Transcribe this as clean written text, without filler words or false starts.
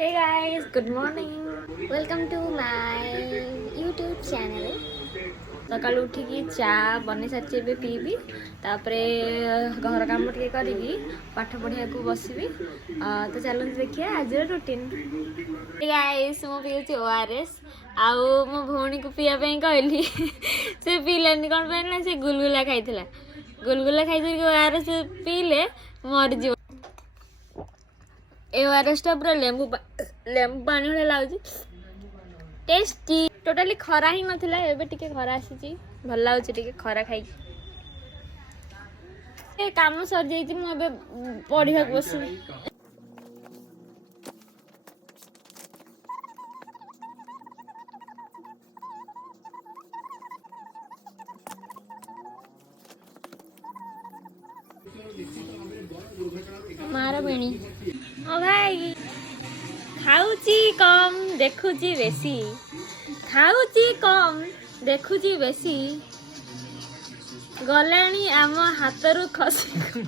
Hey guys, good morning. Welcome to my YouTube channel. सकाल उठिकी चा बन सारी ए पीबी तापरे घर कम टे करी पाठ पढ़िया को बसबी तो चलो देखिए आज रूटीन गाइस मु पीऊँ ओआरएस आउ मो भौणी को पीवा कहली से पीलानी कौन पे ना से गुलगुला खाई गुलगुला खाई ओआरएस पीले मरीज ओआरएस टा पूरा लेंबू पानी भाई लगुच टेस्टी टोटाली खरा ही नथिला एबे टिके खरा आसी भल लगुच टिके खरा खाई काम सर जाइए मुझे पढ़ा बस मार बेणी ओ भाई खाऊची कम देखुची बेसी खाऊची कम देखुची बेसी गलाणी आम हाथ रु खसी